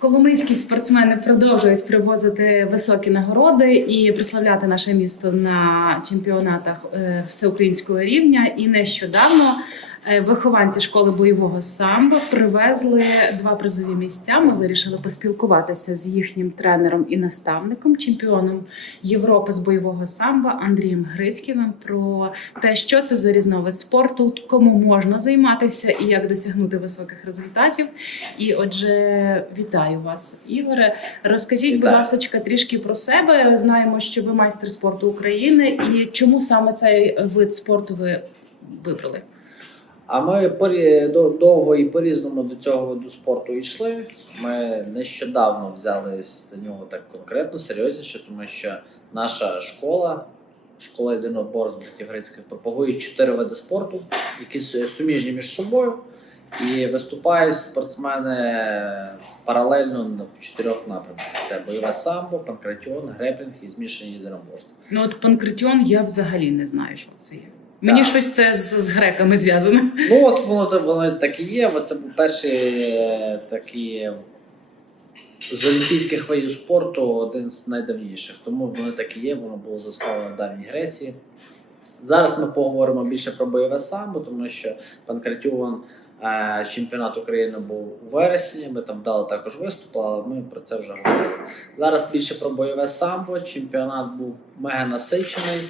Коломийські спортсмени продовжують привозити високі нагороди і прославляти наше місто на чемпіонатах е, всеукраїнського рівня. І нещодавно вихованці школи бойового самбо привезли два призові місця. Ми вирішили поспілкуватися з їхнім тренером і наставником, чемпіоном Європи з бойового самбо Андрієм Грицьківим про те, що це за різновид спорту, кому можна займатися і як досягнути високих результатів. І отже, вітаю вас, Ігоре. Розкажіть, будь ласка, трішки про себе. Знаємо, що ви майстер спорту України, і чому саме цей вид спорту ви вибрали? А ми довго і по-різному до цього виду спорту йшли. Ми нещодавно взялись за нього так конкретно, серйозніше, тому що наша школа, школа єдиноборств братів Грицьких, пропагує чотири види спорту, які суміжні між собою. І виступають спортсмени паралельно в чотирьох напрямках: це бойове самбо, панкратіон, греплінг і змішані єдиноборства. Ну от панкратіон я взагалі не знаю, що це є. Мені щось це з, з греками зв'язано. Ну от воно воно так і є. Це був перший е, такий з олімпійських видів спорту один з найдавніших. Тому воно так і є, воно було засновано в давній Греції. Зараз ми поговоримо більше про бойове самбо, тому що Панкратіон е, чемпіонат України був у вересні. Ми там дали також виступ, але ми про це вже говорили. Зараз більше про бойове самбо. Чемпіонат бубув мега насичений, е,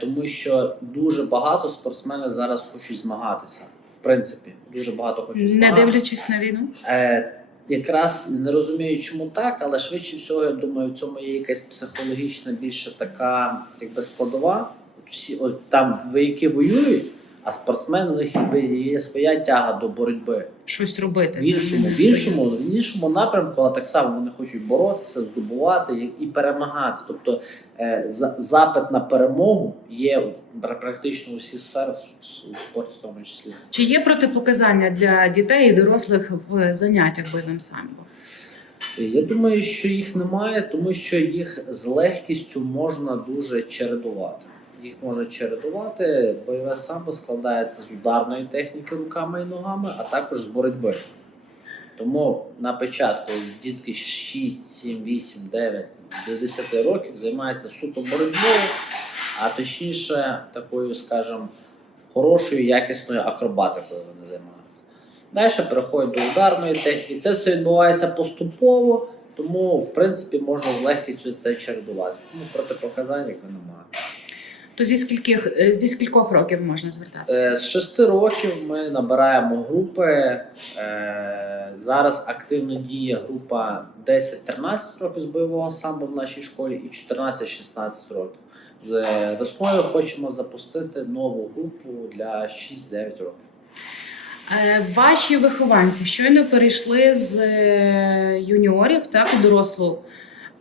тому що дуже багато спортсменів зараз хочуть змагатися. В принципі, дуже багато хочуть Не дивлячись на війну. Е, якраз не розумію, чому так, але швидше всього, я думаю, в цьому є якась психологічна більше така якби складова. Всі, от, там вояки воюють, а спортсмени у них якби є своя тяга до боротьби. Щось робити. В іншому, в іншому, в іншому напрямку, але так само вони хочуть боротися, здобувати і- перемагати. Тобто е, за- запит на перемогу є пр- практично у всіх сферах у спорті, в тому числі. Чи є протипоказання для дітей і дорослих в заняттях бойовим самбо? Я думаю, що їх немає, тому що їх з легкістю можна дуже чередувати. Їх можна чередувати. Бойове самбо складається з ударної техніки руками і ногами, а також з боротьби. Тому на початку дітки 6, 7, 8, 9 до 10 років займаються суто боротьбою, а точніше, такою, скажімо, хорошою, якісною акробатикою вони займаються. Далі переходять до ударної техніки. Це все відбувається поступово, тому в принципі можна з легкістю це чередувати. Ну, протипоказань якби немає. То зі скількох зі скількох років можна звертатися? Е, З 6 років ми набираємо групи. Е, Зараз активно діє група 10-13 років з бойового самбо в нашій школі і 14-16 років. З весною хочемо запустити нову групу для 6-9 років. Е, Ваші вихованці щойно перейшли з е, юніорів, так, у дорослу,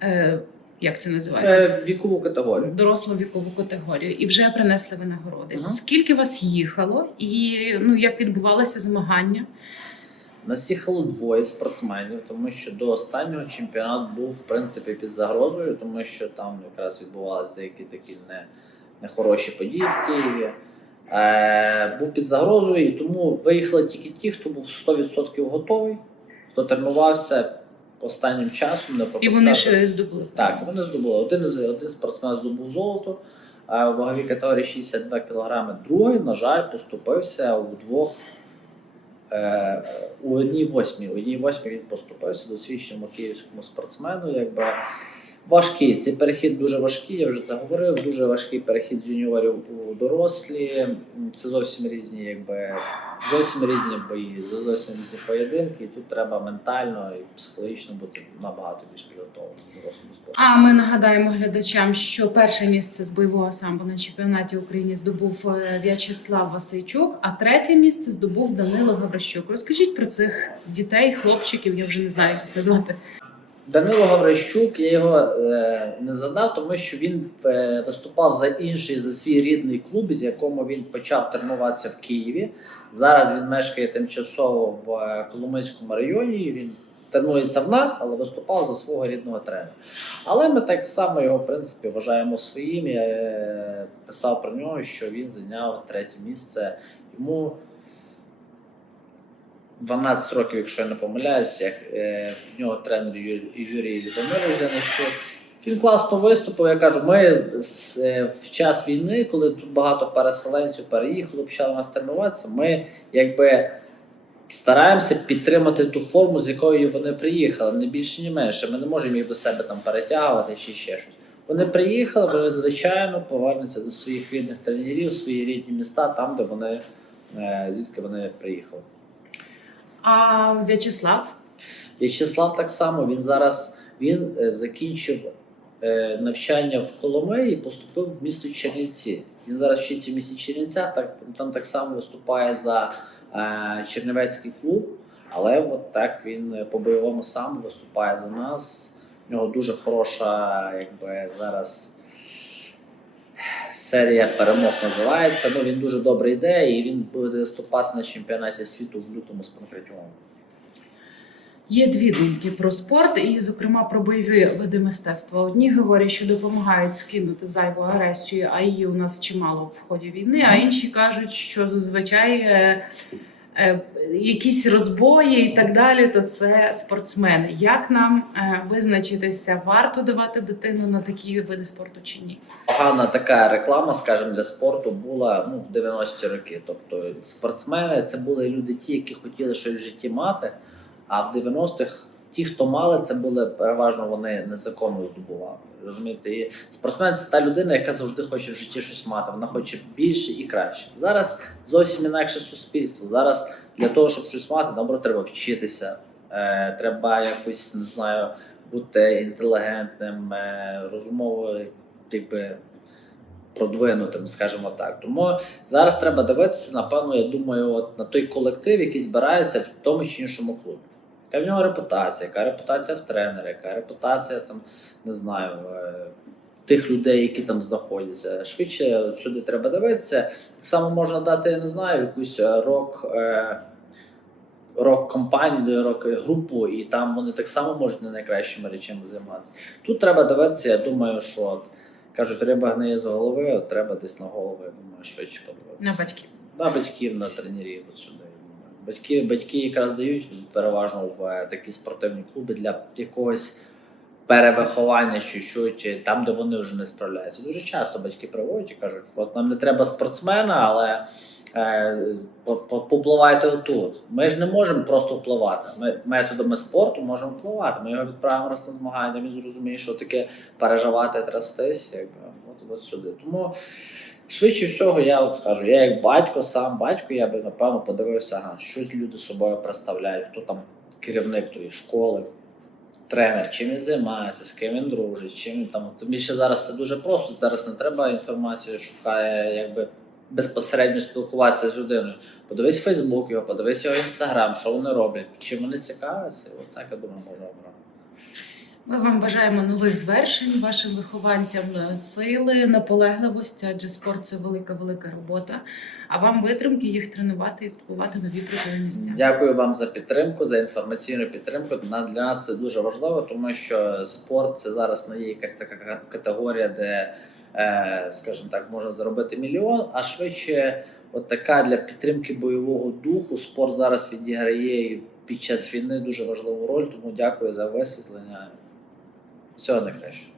е, як це називається? Е, Вікову категорію. Дорослу вікову категорію і вже принесли винагороди. Мгм. Скільки вас їхало, і ну як відбувалося змагання? Нас їхало двоє спортсменів, тому що до останнього чемпіонат був в принципі під загрозою, тому що там якраз відбувалися деякі такі не, нехороші події в Києві. Е, був під загрозою, і тому виїхали тільки ті, хто був 100% готовий, хто тренувався останнім часом, не І вони ще здобули. Так, вони здобули. Один, один спортсмен здобув золото а в ваговій категорії 62 кг. Другий, на жаль, поступився у двох. Е, у одній восьмій. У одній восьмій він поступився досвідченому київському спортсмену. Якби важкий. Цей перехід дуже важкий, я вже це говорив. Дуже важкий перехід з юніорів у дорослі. Це зовсім різні, якби зовсім різні бої, зовсім різні поєдинки. І тут треба ментально і психологічно бути набагато більш підготовленим дорослому спорту. А ми нагадаємо глядачам, що перше місце з бойового самбо на чемпіонаті України здобув е, В'ячеслав Васильчук, а третє місце здобув Данило Гаврищук. Розкажіть про цих дітей, хлопчиків, я вже не знаю, як назвати. Данило Гаврищук, я його е, не задав, тому що він е, виступав за інший, за свій рідний клуб, з якому він почав тренуватися в Києві. Зараз він мешкає тимчасово в е, Коломийському районі. Він тренується в нас, але виступав за свого рідного тренера. Але ми так само його, в принципі, вважаємо своїм. Я е, писав про нього, що він зайняв третє місце. Йому 12 років, якщо я не помиляюсь, як е, в нього тренер Ю- Юрій Любомирович Данищук. Він класно виступив. Я кажу, ми е, в час війни, коли тут багато переселенців переїхало, почали нас тренуватися, ми якби стараємося підтримати ту форму, з якою вони приїхали, не більше, ні менше. Ми не можемо їх до себе там перетягувати чи ще щось. Вони приїхали, вони звичайно повернуться до своїх рідних тренерів, свої рідні міста, там, де вони е, звідки вони приїхали. А В'ячеслав? В'ячеслав так само, він зараз він е, закінчив е, навчання в Коломиї і поступив в місто Чернівці. Він зараз вчиться в місті Чернівцях, так, там так само виступає за е, Чернівецький клуб, але от так він е, по бойовому сам виступає за нас. У нього дуже хороша, якби зараз. Серія перемог називається. Ну він дуже добре йде, і він буде виступати на чемпіонаті світу в лютому з Панкратіоном. Є дві думки про спорт, і, зокрема, про бойові види мистецтва. Одні говорять, що допомагають скинути зайву агресію, а її у нас чимало в ході війни. А інші кажуть, що зазвичай е, якісь розбої і так далі, то це спортсмени. Як нам е, визначитися, варто давати дитину на такі види спорту чи ні? Погана така реклама, скажімо, для спорту була ну, в 90-ті роки. Тобто спортсмени це були люди, ті, які хотіли щось в житті мати. А в 90-х ті, хто мали, це були переважно вони незаконно здобували. Розумієте, і спортсмен це та людина, яка завжди хоче в житті щось мати. Вона хоче більше і краще. Зараз зовсім інакше суспільство. Зараз для того, щоб щось мати, наоборот, треба вчитися. Е, треба якось не знаю, бути інтелігентним, е, розумовою, якби продвинутим, скажімо так. Тому зараз треба дивитися, напевно, я думаю, от на той колектив, який збирається в тому чи іншому клубі. Яка в нього репутація, яка репутація в тренера, яка репутація там, не знаю, е, тих людей, які там знаходяться. Швидше сюди треба дивитися. Так само можна дати, я не знаю, якусь е, рок. Е, Рок-компанію, рок-групу, і там вони так само можуть не найкращими речами займатися. Тут треба дивитися, я думаю, що от, кажуть, риба гниє з голови, от треба десь на голову, я думаю, швидше подивитися. На батьків. На батьків, на тренерів от сюди. Батьки, батьки якраз дають переважно в такі спортивні клуби для якогось перевиховання чуть-чуть, там, де вони вже не справляються. Дуже часто батьки приводять і кажуть, от нам не треба спортсмена, але е, по- по- попливайте отут. Ми ж не можемо просто впливати. Ми методами спорту можемо впливати. Ми його відправимо раз на змагання, він зрозуміє, що таке переживати, трястись, якби от, от сюди. Тому Швидше всього, я от кажу, я як батько, сам батько, я би напевно подивився, ага, що люди собою представляють, хто там керівник тої школи, тренер, чим він займається, з ким він дружить, чим він там. Тим більше зараз це дуже просто. Зараз не треба інформацію, шукає, якби безпосередньо спілкуватися з людиною. Подивись Фейсбук його, подивись його інстаграм, що вони роблять, чим вони цікавляться. От так я думаю, можна обрати. Ми вам бажаємо нових звершень вашим вихованцям е, сили, наполегливості, адже спорт це велика велика робота. А вам витримки їх тренувати і здобувати нові призові місця. Дякую вам за підтримку, за інформаційну підтримку. Для нас це дуже важливо, тому що спорт це зараз не є якась така категорія, де, е, скажімо так, можна заробити мільйон, а швидше, от така для підтримки бойового духу. Спорт зараз відіграє під час війни дуже важливу роль. Тому дякую за висвітлення. Всього найкращого.